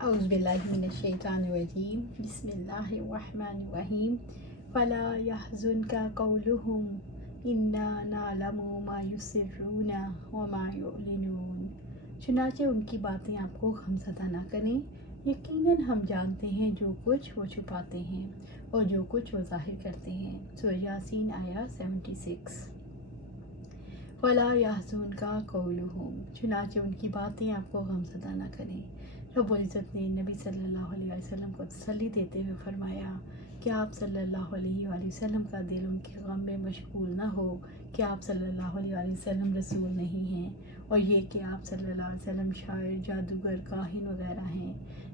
اعوذ باللہ من الشیطان الرجیم بسم اللہ الرحمن الرحیم فلا يحزنك قولهم انا نعلم ما يسرون وما يعلنون۔ چنانچہ ان کی باتیں آپ کو غمزدہ نہ کریں، یقیناً ہم جانتے ہیں جو کچھ وہ چھپاتے ہیں اور جو کچھ وہ ظاہر کرتے ہیں۔ سورہ یاسین آیا 76۔ فلا يحزنك قولهم، چنانچہ ان کی باتیں آپ کو غمزدہ نہ کریں۔ رب العزت نے نبی صلی اللہ علیہ وسلم کو تسلی دیتے ہوئے فرمایا کہ آپ صلی اللہ علیہ وآلہ وسلم کا دل ان کے غم میں مشغول نہ ہو کہ آپ صلی اللہ علیہ وآلہ وسلم رسول نہیں ہیں، اور یہ کہ آپ صلی اللہ علیہ وسلم شاعر، جادوگر، کاہن وغیرہ ہیں۔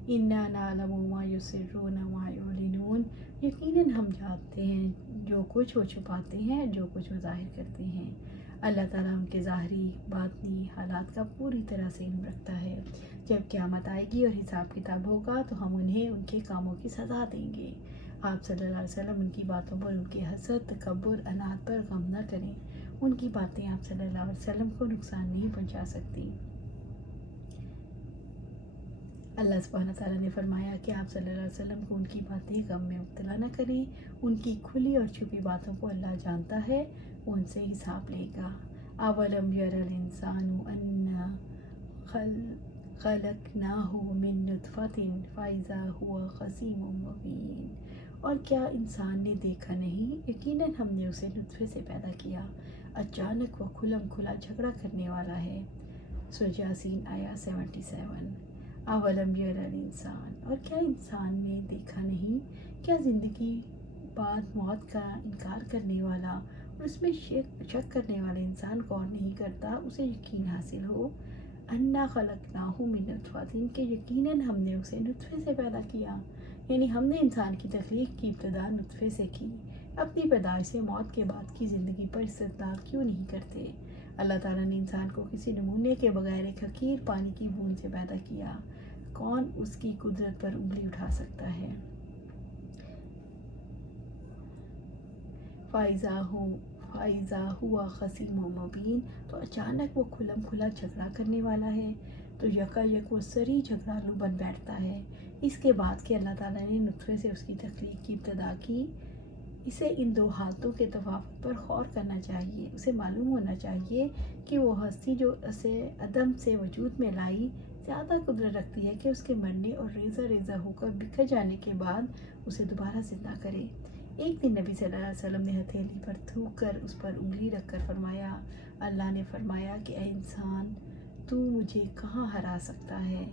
انا نعلم ما یسرون وما یعلنون، یقیناً ہم جانتے ہیں جو کچھ وہ چھپاتے ہیں، جو کچھ وہ ظاہر کرتے ہیں۔ اللہ تعالیٰ ان کے ظاہری باطنی حالات کا پوری طرح سے علم رکھتا ہے۔ جب قیامت آئے گی اور حساب کتاب ہوگا تو ہم انہیں ان کے کاموں کی سزا دیں گے۔ آپ صلی اللہ علیہ وسلم ان کی باتوں پر، ان کے حسد، تکبر، اناد پر غم نہ کریں۔ ان کی باتیں آپ صلی اللہ علیہ وسلم کو نقصان نہیں پہنچا سکتی۔ اللہ سبحانہ تعالیٰ نے فرمایا کہ آپ صلی اللہ علیہ وسلم کو ان کی باتیں غم میں مبتلا نہ کریں۔ ان کی کھلی اور چھپی باتوں کو اللہ جانتا ہے، وہ ان سے حساب لے گا۔ اولم یر الانسان انا خلقناہ من نطفۃ فاذا هو خصیم مبین، اور کیا انسان نے دیکھا نہیں، یقیناً ہم نے اسے نطفے سے پیدا کیا، اچانک وہ کھلم کھلا جھگڑا کرنے والا ہے۔ سورہ یاسین آیا 77۔ اولم یر الانسان، اور کیا انسان نے دیکھا نہیں، کیا زندگی بعد موت کا انکار کرنے والا اور اس میں شک کرنے والا انسان غور نہیں کرتا، اسے یقین حاصل ہو۔ انا خلقناہ من نطفۃ، کہ یقیناً ہم نے اسے نطفے سے پیدا کیا، یعنی ہم نے انسان کی تخلیق کی ابتدا نطفے سے کی۔ اپنی پیدائش سے موت کے بعد کی زندگی پر استدلال کیوں نہیں کرتے؟ اللہ تعالیٰ نے انسان کو کسی نمونے کے بغیر ایک حقیر پانی کی بوند سے پیدا کیا، کون اس کی قدرت پر انگلی اٹھا سکتا ہے؟ فَإِذَا هُوَ خَصِیمٌ مُبِین، تو اچانک وہ کھلم کھلا جھگڑا کرنے والا ہے، تو یکایک وہ سری جھگڑالو بن بیٹھتا ہے۔ اس کے بعد کہ اللہ تعالیٰ نے نطفے سے اس کی تخلیق کی ابتدا کی، اسے ان دو حالتوں کے تفاوت پر غور کرنا چاہیے۔ اسے معلوم ہونا چاہیے کہ وہ ہستی جو اسے عدم سے وجود میں لائی، زیادہ قدرت رکھتی ہے کہ اس کے مرنے اور ریزہ ریزہ ہو کر بکھر جانے کے بعد اسے دوبارہ زندہ کرے۔ ایک دن نبی صلی اللہ علیہ وسلم نے ہتھیلی پر تھوک کر اس پر انگلی رکھ کر فرمایا، اللہ نے فرمایا کہ اے انسان، تو مجھے کہاں ہرا سکتا ہے؟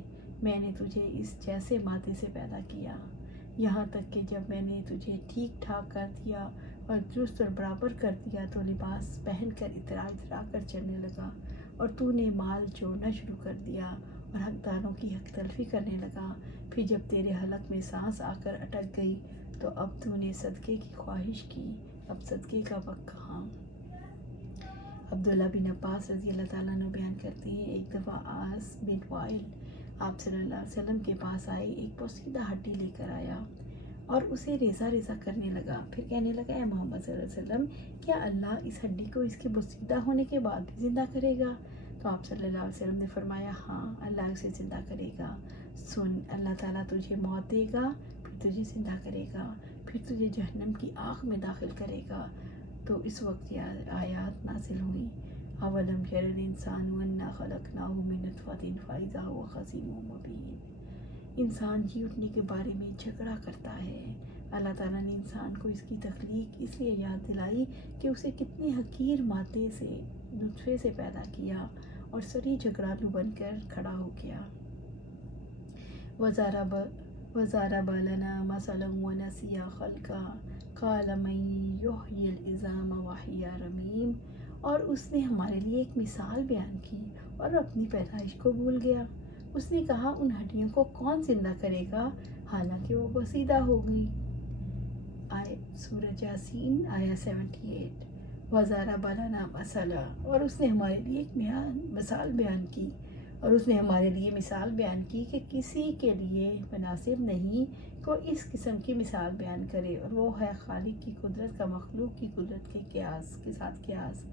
میں نے تجھے اس جیسے مادے سے پیدا کیا، یہاں تک کہ جب میں نے تجھے ٹھیک ٹھاک کر دیا اور درست اور برابر کر دیا تو لباس پہن کر اترا کر چلنے لگا، اور تو نے مال جوڑنا شروع کر دیا اور حقداروں کی حق تلفی کرنے لگا۔ پھر جب تیرے حلق میں سانس آ کر اٹک گئی تو اب تو نے صدقے کی خواہش کی، اب صدقے کا وقت کہاں؟ عبداللہ بن عباس رضی اللہ تعالیٰ عنہ بیان کرتے ہیں، ایک دفعہ عاص بن وائل آپ صلی اللہ علیہ وسلم کے پاس آئے، ایک پوسیدہ ہڈی لے کر آیا اور اسے ریزہ ریزہ کرنے لگا۔ پھر کہنے لگا، اے محمد صلی اللہ علیہ وسلم، کیا اللہ اس ہڈی کو اس کے بوسیدہ ہونے کے بعد بھی زندہ کرے گا؟ تو آپ صلی اللہ علیہ وسلم نے فرمایا، ہاں، اللہ اسے زندہ کرے گا۔ سن، اللہ تعالیٰ تجھے موت دے گا، پھر تجھے زندہ کرے گا، پھر تجھے جہنم کی آگ میں داخل کرے گا۔ تو اس وقت یہ آیات نازل ہوئیں، اولم یر الانسان انا خلقناہ من نطفۃ فاذا هو خصیم مبین۔ انسان جی اٹھنے کے بارے میں جھگڑا کرتا ہے۔ اللہ تعالیٰ نے انسان کو اس کی تخلیق اس لیے یاد دلائی کہ اسے کتنے حقیر مادے سے، نطفے سے پیدا کیا اور سری جھگڑالو بن کر کھڑا ہو گیا۔ وَضَرَبَ لَنَا مَثَلًا وَنَسِیَ خَلْقَهُ قَالَ مَن یُحْیِی الْعِظَامَ وَهِیَ رَمِیمٌ، اور اس نے ہمارے لیے ایک مثال بیان کی اور اپنی پیدائش کو بھول گیا۔ اس نے کہا، ان ہڈیوں کو کون زندہ کرے گا حالانکہ وہ بوسیدہ ہو گئی۔ سورہ یاسین آیا 78۔ وَضَرَبَ لَنَا مَثَلًا، اور اس نے ہمارے لیے ایک مثال بیان کی، اور اس نے ہمارے لیے مثال بیان کی کہ کسی کے لیے مناسب نہیں کہ وہ اس قسم کی مثال بیان کرے، اور وہ ہے خالق کی قدرت کا مخلوق کی قدرت کے ساتھ قیاس۔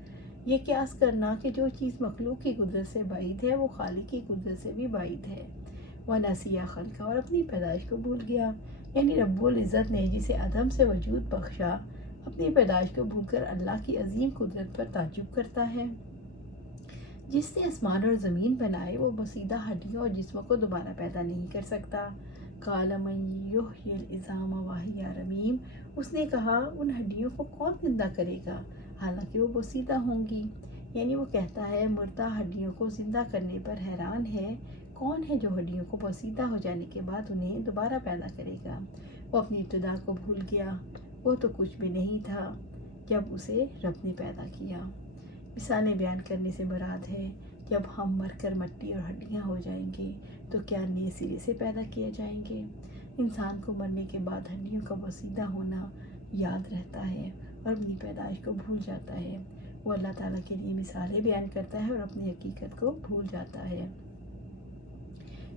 یہ قیاس کرنا کہ جو چیز مخلوق کی قدرت سے بعید ہے وہ خالق کی قدرت سے بھی بعید ہے۔ वनसिया खल्क़ा, और अपनी पैदाइश को भूल गया। यानी रब्बुल इज़्ज़त ने जिसे अदम से वजूद बख्शा, अपनी पैदाइश को भूलकर अल्लाह की अजीम कुदरत पर ताज्जुब करता है। जिसने आसमान और ज़मीन बनाए वो बसीदा हड्डियों और जिस्मों को दोबारा पैदा नहीं कर सकता। क़ाल मन युह्यिल इज़ाम व हिय रमीम, उसने कहा उन हड्डियों को कौन जिंदा करेगा हालांकि वो बसीदा होंगी। यानी वो कहता है मुर्दा हड्डियों को ज़िंदा करने पर हैरान है, कौन है जो हड्डियों को बसीदा हो जाने के बाद उन्हें दोबारा पैदा करेगा। वो अपनी इब्तिदा को भूल गया, वो तो कुछ भी नहीं था जब उसे रब ने पैदा किया। मिसालें बयान करने से मुराद है जब हम मरकर मट्टी और हड्डियाँ हो जाएंगे तो क्या नए सिरे से पैदा किए जाएंगे। इंसान को मरने के बाद हड्डियों का बसीदा होना याद रहता है और अपनी पैदाइश को भूल जाता है। वो अल्लाह ताला के लिए मिसालें बयान करता है और अपनी हकीकत को भूल जाता है।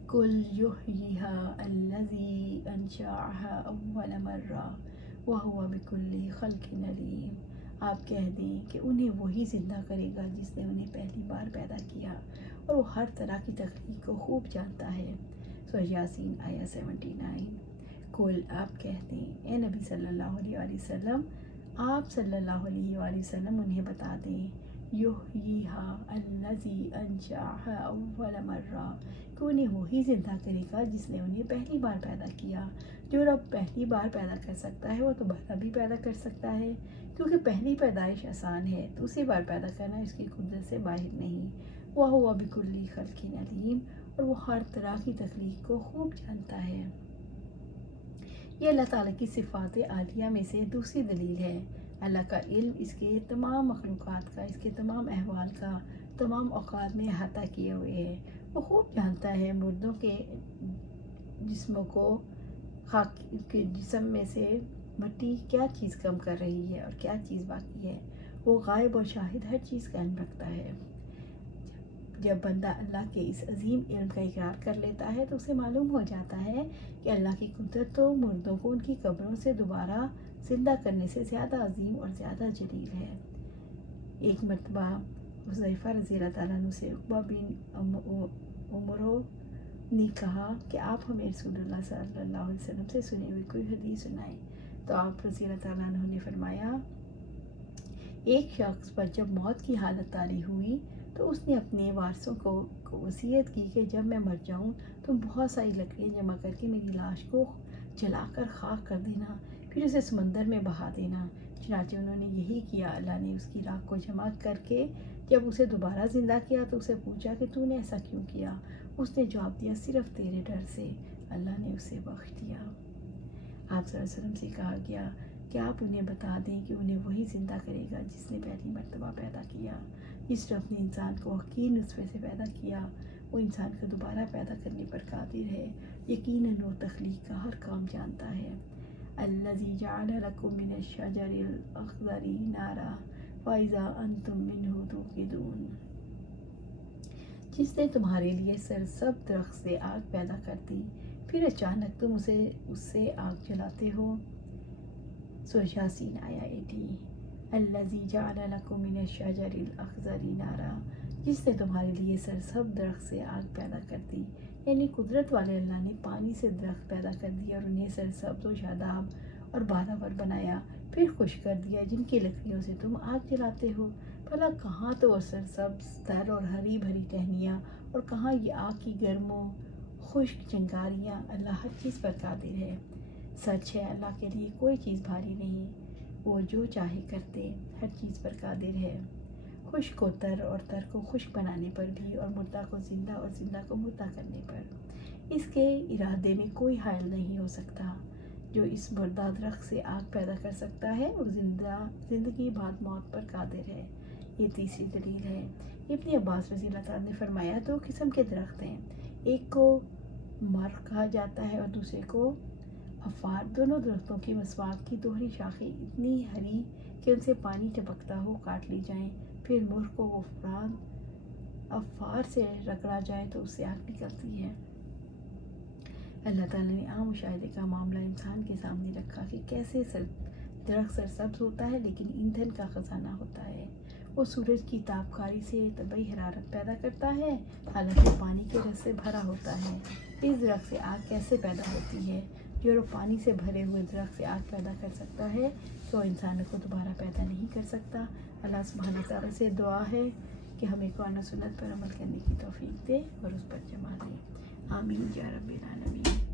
कुल युह्यिहा अल्लज़ी अंशअहा अव्वल मर्रा व हुवा बिकुल्लि खल्क़िन अलीम, आप कह दें कि उन्हें वही ज़िंदा करेगा जिसने उन्हें पहली बार पैदा किया और वो हर तरह की तकलीफ को खूब जानता है। सूरह यासीन आया 79। कुल, आप कह दें ए नबी सल्लल्लाहु अलैहि वसल्लम, आप सल्लल्लाहु अलैहि वसल्लम उन्हें बता दें युह्यिहा अल्लज़ी अंशअहा अव्वल मर्रा, कि उन्हें वही ज़िंदा करेगा जिसने उन्हें पहली बार पैदा किया। जो रब पहली बार पैदा कर सकता है वो दोबारा भी पैदा कर सकता है, क्योंकि पहली पैदाइश आसान है, दूसरी बार पैदा करना इसकी कुदरत से बाहर नहीं। वह हुआ बिकुल्लि खल्क़िन अलीम, और वो हर तरह की तकलीफ को खूब जानता है। ये अल्लाह ताला की सिफ़ात आलिया में से दूसरी दलील है। अल्लाह का इल्म इसके तमाम मखलूक़ात का, इसके तमाम अहवाल का तमाम औक़ात में अहाता किए हुए है। वो खूब जानता है मुर्दों के जिस्मों को खाक के जिस्म में से मिट्टी क्या चीज़ कम कर रही है और क्या चीज़ बाकी है। वो गायब और शाहिद हर चीज़ का इल्म रखता है। जब बंदा अल्लाह के इस अजीम इल्म का इकरार कर लेता है तो उसे मालूम हो जाता है कि अल्लाह की कुदरत तो मुर्दों को उनकी कब्रों से दोबारा ज़िंदा करने से ज़्यादा अजीम और ज़्यादा जलील है। एक मरतबा हुज़ैफ़ा रज़ी अल्लाह तआला अन्हु से उक़बा बिन उमरो ने कहा कि आप हमें रसूलुल्लाह सल्लल्लाहु अलैहि वसल्लम से सुनी हुई कोई हदीस सुनाएं। तो आप रज़ी अल्लाह तआला अन्हु ने फरमाया, एक शख्स पर जब मौत की हालत तारी हुई तो उसने अपने वारसों को वसीयत की कि जब मैं मर जाऊं तो बहुत सारी लकड़ियाँ जमा करके मेरी लाश को जलाकर खाक कर देना, फिर उसे समंदर में बहा देना। चुनांचे उन्होंने यही किया। अल्लाह ने उसकी राख को जमा करके जब उसे दोबारा ज़िंदा किया तो उसे पूछा कि तूने ऐसा क्यों किया। उसने जवाब दिया, सिर्फ तेरे डर से। अल्लाह ने उसे बख्श दिया। आप सल्लल्लाहु अलैहि वसल्लम से कहा गया कि आप उन्हें बता दें कि उन्हें वही ज़िंदा करेगा जिसने पहली मरतबा पैदा किया। जिसने अपने इंसान को हकीम नुस्खे से पैदा किया वो इंसान को दोबारा पैदा करने पर कादिर है। यकीनन वो तख्लीक का हर काम जानता है। अल्लज़ी जअल लकुम मिनश शजरिल अख़ज़री नारा फ़इज़ा अंतुम मिन्हु तूक़िदून, जिसने तुम्हारे लिए सरसब्ज़ दरख्त से आग पैदा कर दी फिर अचानक तुम उससे आग जलाते हो। सूरह यासीन आया 80। अल्लज़ी जअल लकुम मिनश शजरिल अख़ज़री नारा, जिसने तुम्हारे लिए सरसब्ज़ दरख्त से आग पैदा कर दी। यानी कुदरत वाले अल्लाह ने पानी से दरख्त पैदा कर दिया और उन्हें सरसब्ज़ और शादाब और बारावर बनाया, फिर खुश कर दिया जिनकी लकड़ियों से तुम आग जलाते हो। भला कहाँ तो सरसब्ज़ तर और हरी भरी टहनियाँ और कहाँ ये आग की गर्मों खुश्क चिंगारियाँ। अल्लाह हर चीज़ पर कादिर है। सच है अल्लाह के लिए कोई चीज़ भारी नहीं, वो जो चाहे करते, हर चीज़ पर कादिर है। खुश्क को तर और तर को खुश्क बनाने पर भी, और मुर्दा को ज़िंदा और ज़िंदा को मुर्दा करने पर। इसके इरादे में कोई हायल नहीं हो सकता। जो इस मुर्दा दरख्त से आग पैदा कर सकता है वो ज़िंदगी बाद मौत पर कादिर है। ये तीसरी दलील है। इब्न अब्बास रज़ी अल्लाह तआला ने फरमाया, दो किस्म के दरख्त हैं, एक को मर्क कहा जाता है और दूसरे को अफ़ार। दोनों दरख्तों की मसवाक की दोहरी शाखें इतनी हरी कि उनसे पानी टपकता हो काट ली जाएं, फिर मुर्ग को गुफ़रान अफ़ार से रगड़ा जाए तो उससे आग निकलती है। अल्लाह ताला ने आम मुशाहिदे का मामला इंसान के सामने रखा कि कैसे दरख्त सरसब्ज़ होता है लेकिन ईंधन का ख़जाना होता है। वो सूरज की तापकारी से तबई हरारत पैदा करता है, हालांकि पानी के रस से भरा होता है। اس درخت سے آگ کیسے پیدا ہوتی ہے؟ جو لوگ پانی سے بھرے ہوئے درخت سے آگ پیدا کر سکتا ہے تو انسانوں کو دوبارہ پیدا نہیں کر سکتا۔ اللہ سبحانہ تعالیٰ سے دعا ہے کہ ہمیں قرآن و سنت پر عمل کرنے کی توفیق دے اور اس پر جمع دے۔ آمین یا رب العالمین۔